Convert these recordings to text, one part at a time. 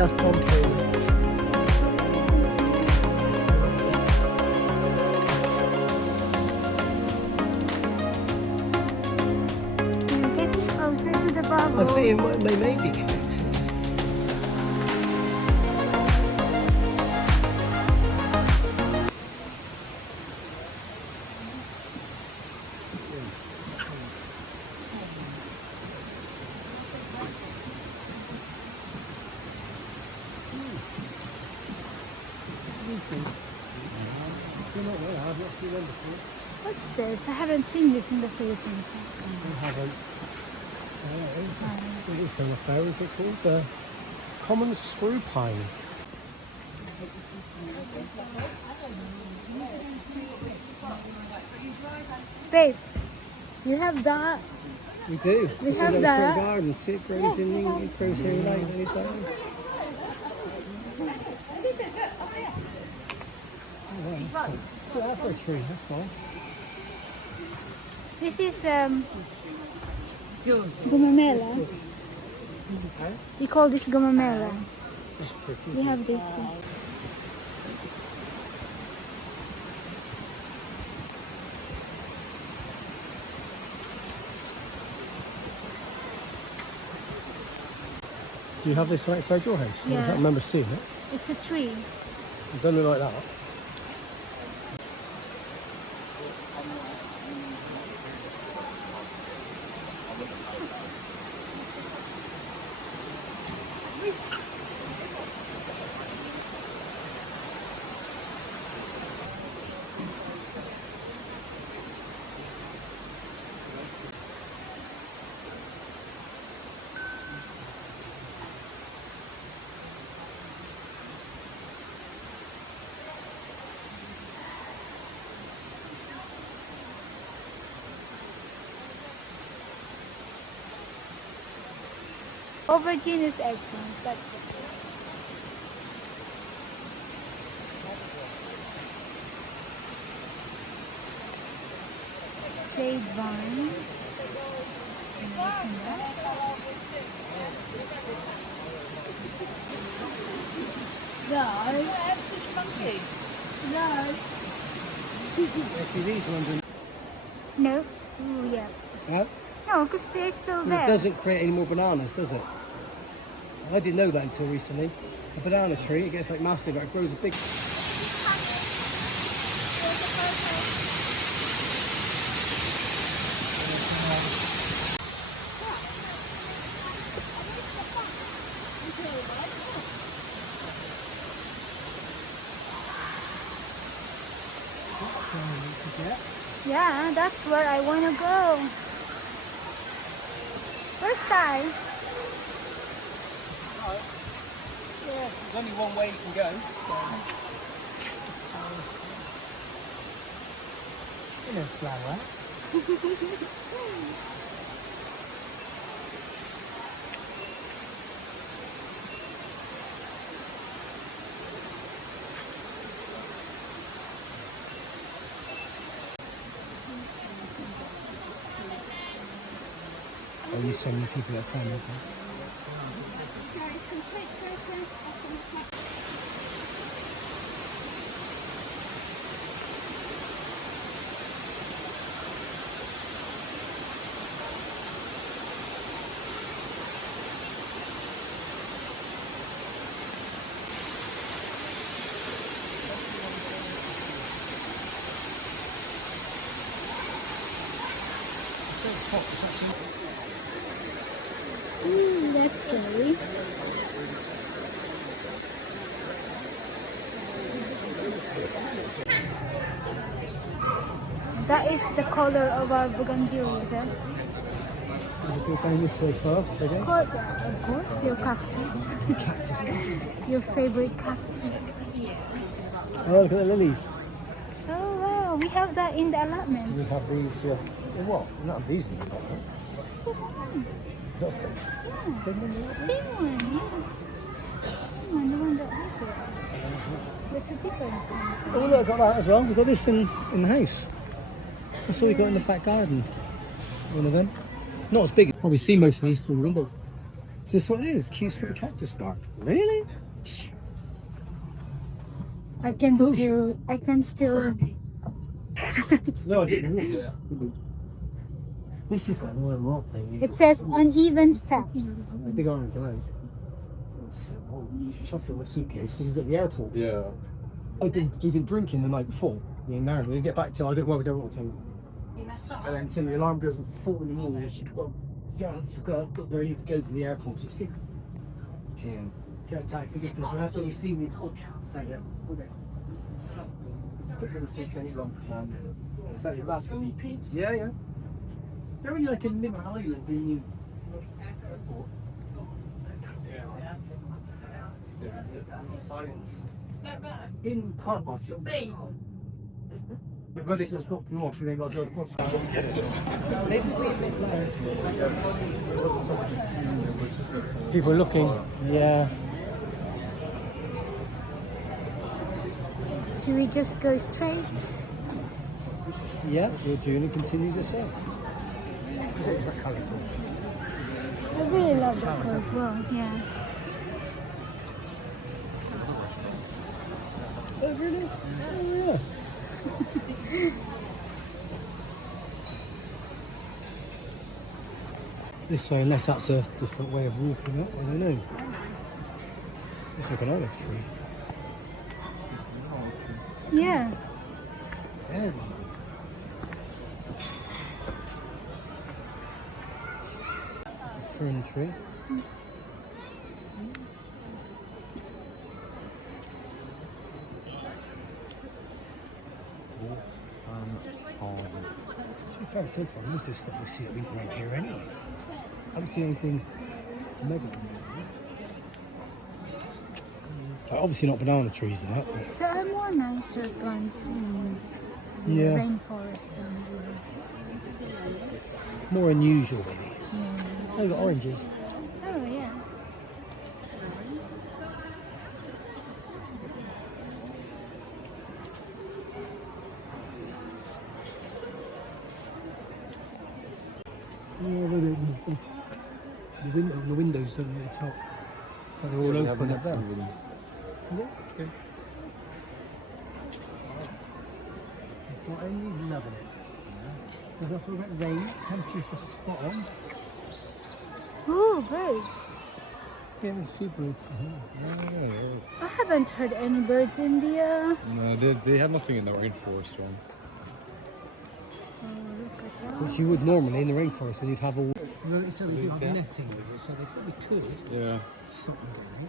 else palm tree. We're getting closer to the I bubbles. think they may be connected. I've not seen them before. What's this? I haven't seen this in the Philippines. I haven't. It is kind of fair, is it called? The common screw pine. Babe, you have that? We do. We It's have in the that. front garden. See, it grows it grows here late anytime. Oh, wow, that's cool. Look at that for a tree, that's nice. This is gumamela. Okay. We call this gumamela. That's pretty, We isn't have it? this. Do you have this right outside your house? I Yeah. can't remember seeing it. It's a tree. It doesn't look like that. Aubergine is eggplant. That's it. Jade vine. No. No. I see these ones in. No. Oh yeah. No? No, because they're still But there. it doesn't create any more bananas, does it? I didn't know that until recently. A banana tree, it gets like massive, it grows a big. Yeah, that's where I want to go. First time. Yeah, there's only one way you can go, so. You know, flower. Only so many people at a time, okay? It's hot, it's actually. That's scary. That is the color of our bougainvillea. We'll go down this way first, I guess. Of course, your cactus. Your favorite cactus. Oh, look at the lilies. Oh wow, we have that in the allotment. We have these here. In what? We don't have these in the allotment. That's the one. Is that same? Yeah. Same one? Yeah. Same one, yeah. Same one, the one that we got. That's a different one. Oh look, got that as well. We've got this in the house. That's all we got in the back garden. One of them. Not as big. Probably see most of these through the window. Is this what it is? Queues for the cactus garden. Really? I can still. No, I didn't. This is like one more thing. It says uneven steps. A big orange eyes. Oh, you should shove it in my suitcase. He's at the airport. Yeah. We've been drinking the night before. Me and Mary. We get back till I don't want to. And then suddenly the alarm goes at 4 in the morning. She got ready to go to the airport. So see. Get a taxi. Get to the that's when we see me talk. Say it. Put the suitcase on. Set it back. Yeah, yeah. They're really like a little island in airport. In Cornwall. We've got this stopping off and then got to go across. People looking. Yeah. Should we just go straight? Yeah, your journey continues yourself. I really love that one as well. Yeah. Oh, really? Oh, yeah. This way, unless that's a different way of walking up, I don't know. Looks like an olive tree. Yeah. Yeah. A fern tree. To be fair, so far, most of the stuff we see at Eden right here anyway. I haven't seen anything mega. Obviously not banana trees and that. But There are more nicer plants in the yeah, rainforest than more unusual really. yeah. Oh, got oranges. Oh yeah. Yeah, the windows don't at the top. So they're all open up there. Okay. Got Amy's loving it. There's also a bit of rain, temperature's just spot on. Oh, birds. Yeah, there's a few birds. I haven't heard any birds in the. No, they had nothing in the rainforest one. Oh, look at that. Which you would normally in the rainforest, and you'd have all. So we do have netting with it, so they probably could Yeah. stop them going.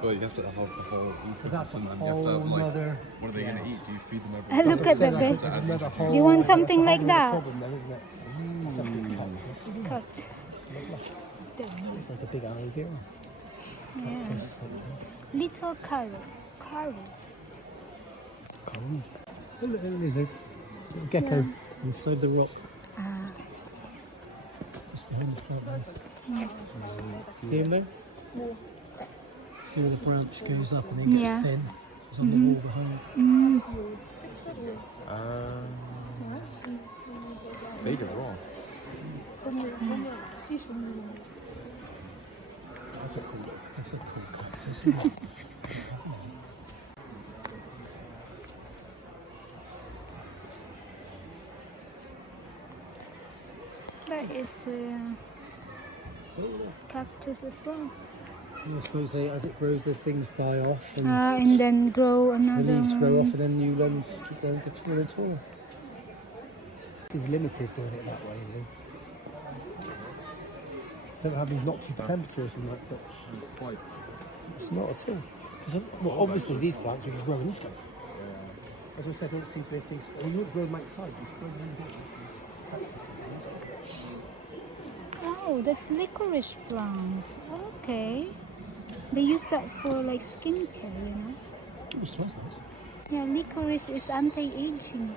But you have to have the whole But that's a ecosystem, and you have to have whole like, other. what are they going to eat? Do you feed them And every look at the bed. That's another whole- You want that's a something like whole that? problem then, isn't it? It's a big cactus, isn't it? Cut. It's like a big aloe vera. Yeah. Cactus, Little carrot. Carrot. Cool. Oh, look, there it is, a little gecko inside the rock, Ah. just behind the plant. See him there? See where the branch goes up and then gets Yeah. thin. It's on the wall behind. Mm. It's big as well. That's a cool cactus, isn't it? That is cactus as well. I suppose as it grows, the things die off and And then grow the another leaves grow one. off and then new ones keep going, get taller and taller. It's limited doing it that way, you know. Don't have these not too temperatures and that, but It's quite. it's not at all. 'Cause, well, obviously these plants we can grow in this way. As I said, I don't seem to be things. Well, you wouldn't grow them outside. You grow them in cactus and things. Oh, that's licorice plants. Okay. They use that for like skincare, you know. Oh, it smells nice. Yeah, licorice is anti-aging.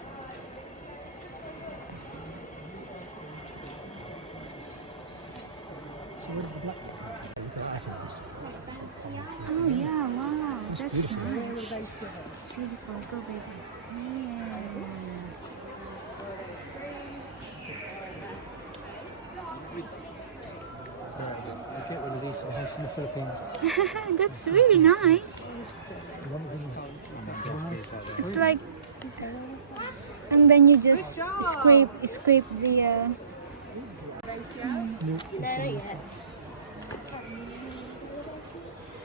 So where's the black one? Look at that, isn't it? Oh yeah, wow, that's beautiful. nice. It's beautiful. Go baby. Yeah. I get rid of is for the house in the Philippines. That's really nice. It's like, and then you just scrape the.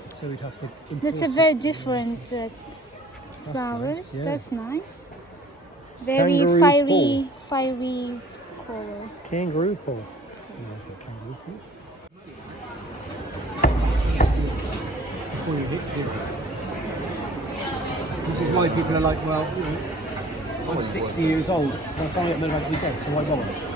So we'd have to import That's a it. very different flowers. nice, yeah. That's nice. Very Kangaroo fiery color. Kangaroo paw. Kangaroo paw. Before you hit zero. Which is why people are like, well, you know, I'm 60 years old. That's why I'm going to be dead, so why bother?